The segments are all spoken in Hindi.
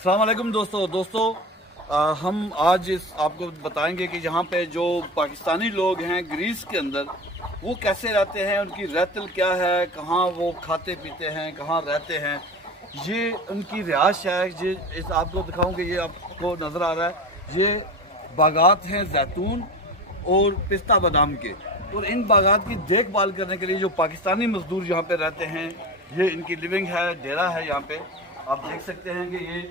अस्सलाम वालेकुम दोस्तों, हम आज आपको बताएंगे कि यहाँ पे जो पाकिस्तानी लोग हैं ग्रीस के अंदर वो कैसे रहते हैं, उनकी रहतल क्या है, कहाँ वो खाते पीते हैं, कहाँ रहते हैं, ये उनकी रिहाइश है। ये आपको दिखाऊं कि ये आपको नज़र आ रहा है, ये बागात हैं जैतून और पिस्ता बादाम के। और इन बागात की देखभाल करने के लिए जो पाकिस्तानी मजदूर यहाँ पे रहते हैं, ये इनकी लिविंग है, डेरा है। यहाँ पे आप देख सकते हैं कि ये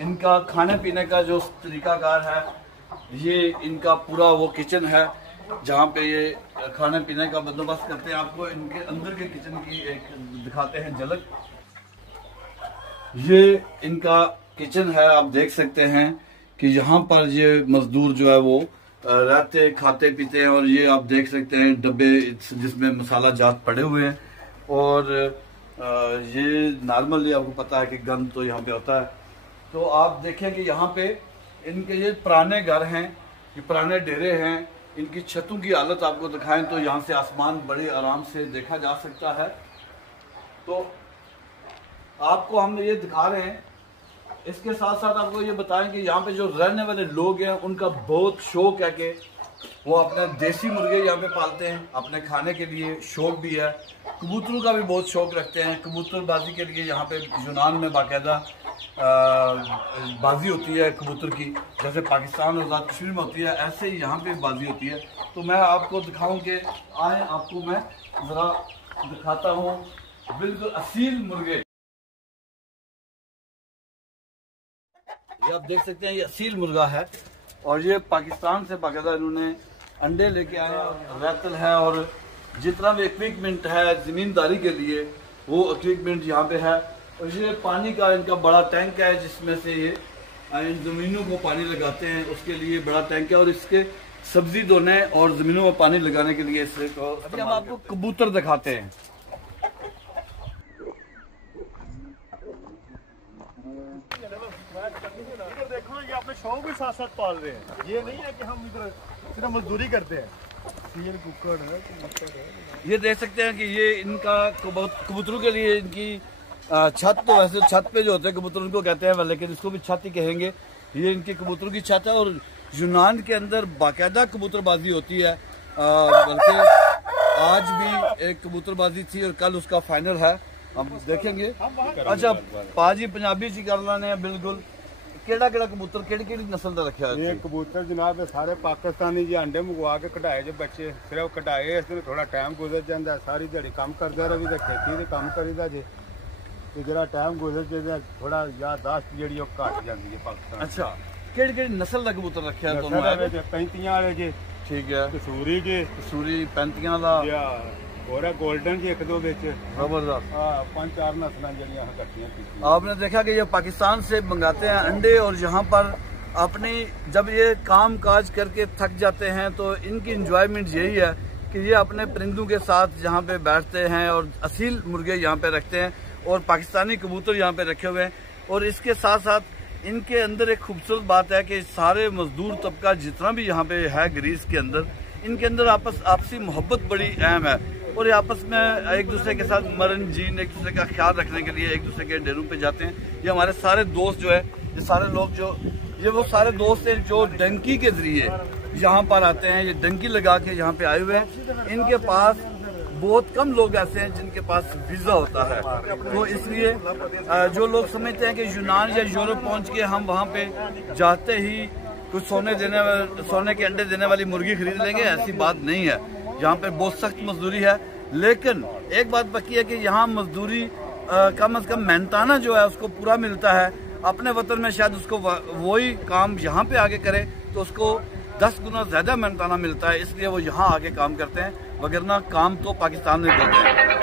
इनका खाने पीने का जो तरीकाकार है, ये इनका पूरा वो किचन है जहाँ पे ये खाने पीने का बंदोबस्त करते हैं। आपको इनके अंदर के किचन की एक दिखाते हैं झलक। ये इनका किचन है, आप देख सकते हैं कि यहाँ पर ये मजदूर जो है वो रहते खाते पीते हैं। और ये आप देख सकते हैं डब्बे जिसमें मसाला जात पड़े हुए हैं। और ये नॉर्मली आपको पता है कि गंद तो यहाँ पे होता है। तो आप देखें कि यहाँ पे इनके ये पुराने घर हैं, ये पुराने डेरे हैं। इनकी छतों की हालत आपको दिखाएं तो यहाँ से आसमान बड़े आराम से देखा जा सकता है। तो आपको हम ये दिखा रहे हैं। इसके साथ साथ आपको ये बताएं कि यहाँ पे जो रहने वाले लोग हैं उनका बहुत शौक है कि वो अपने देसी मुर्गे यहाँ पे पालते हैं, अपने खाने के लिए शौक भी है। कबूतरों का भी बहुत शौक रखते हैं। कबूतरबाजी के लिए यहाँ पे यूनान में बाकायदा बाजी होती है कबूतर की, जैसे पाकिस्तान और आज़ाद कश्मीर में होती है, ऐसे ही यहाँ पे बाजी होती है। तो मैं आपको दिखाऊं कि आए आपको मैं ज़रा दिखाता हूँ बिल्कुल असील मुर्गे। ये आप देख सकते हैं, ये असील मुर्गा है और ये पाकिस्तान से बाकायदा इन्होंने अंडे लेके आए और रहतल है। और जितना भी इक्विपमेंट है ज़मींदारी के लिए वो इक्विपमेंट यहाँ पे है। और ये पानी का इनका बड़ा टैंक है जिसमें से ये इन ज़मीनों को पानी लगाते हैं, उसके लिए बड़ा टैंक है। और इसके सब्जी धोने और ज़मीनों में पानी लगाने के लिए इससे अभी हम आपको कबूतर दिखाते हैं। देखो ये अपने शौक भी साथ साथ पाल रहे हैं। ये नहीं है कि हम इधर सिर्फ मजदूरी करते हैं। कुकर है, ये देख सकते हैं कि ये इनका कबूतरों के लिए इनकी छत, तो वैसे छत पे जो होते हैं कबूतर उनको कहते हैं, लेकिन इसको भी छत ही कहेंगे। ये इनकी कबूतरों की छत है। और यूनान के अंदर बाकायदा कबूतरबाजी होती है, बल्कि आज भी एक कबूतरबाजी थी और कल उसका फाइनल है, हम देखेंगे। अच्छा पाजी पंजाबी च कर लाने बिल्कुल। केड़ा केड़ा कबूतर केड़ी नस्ल का रखा है? ये कबूतर जनाब सारे पाकिस्तानी जी अंडे मंगवा के कढ़ाए जो बच्चे सिर्फ कढ़ाए, इस दिन थोड़ा टाइम गुजर जाता है। सारी दिहाड़ी काम करते रही तो खेती काम करीदा जी, तो जरा टाइम गुजर जाता थोड़ा याददाश्त जी घट जाती है पाकिस्तान। अच्छा केड़ी नस्ल का कबूतर रखा है? 35 वाले जी, ठीक है, कसूरी जी, कसूरी 35 का और गोल्डन जी, एक दो बेच जबरदस्त। 5-4 नस्ल जी। आपने देखा कि ये पाकिस्तान से मंगाते हैं अंडे, और यहाँ पर अपनी जब ये काम काज करके थक जाते हैं तो इनकी इंजॉयमेंट यही है कि ये अपने परिंदों के साथ यहाँ पे बैठते हैं और असील मुर्गे यहाँ पे रखते हैं और पाकिस्तानी कबूतर यहाँ पे रखे हुए हैं। और इसके साथ साथ इनके अंदर एक खूबसूरत बात है कि सारे मजदूर तबका जितना भी यहाँ पे है ग्रीस के अंदर, इनके अंदर आपसी मोहब्बत बड़ी अहम है। और ये आपस में एक दूसरे के साथ मरन जीन, एक दूसरे का ख्याल रखने के लिए एक दूसरे के डेरों पे जाते हैं। ये हमारे सारे दोस्त जो है, ये सारे लोग ये वो सारे दोस्त हैं जो डंकी के जरिए यहाँ पर आते हैं। ये डंकी लगा के यहाँ पे आए हुए हैं। इनके पास बहुत कम लोग ऐसे हैं जिनके पास वीज़ा होता है। तो इसलिए जो लोग समझते हैं कि यूनान या यूरोप पहुँच के हम वहाँ पे जाते ही कुछ सोने के अंडे देने वाली मुर्गी खरीद लेंगे, ऐसी बात नहीं है। यहाँ पे बहुत सख्त मजदूरी है, लेकिन एक बात पक्की है कि यहाँ मजदूरी कम से कम मेहनताना जो है उसको पूरा मिलता है। अपने वतन में शायद उसको वही काम यहाँ पे आके करे तो उसको 10 गुना ज़्यादा मेहनताना मिलता है, इसलिए वो यहाँ आके काम करते हैं, वगरना काम तो पाकिस्तान में करते हैं।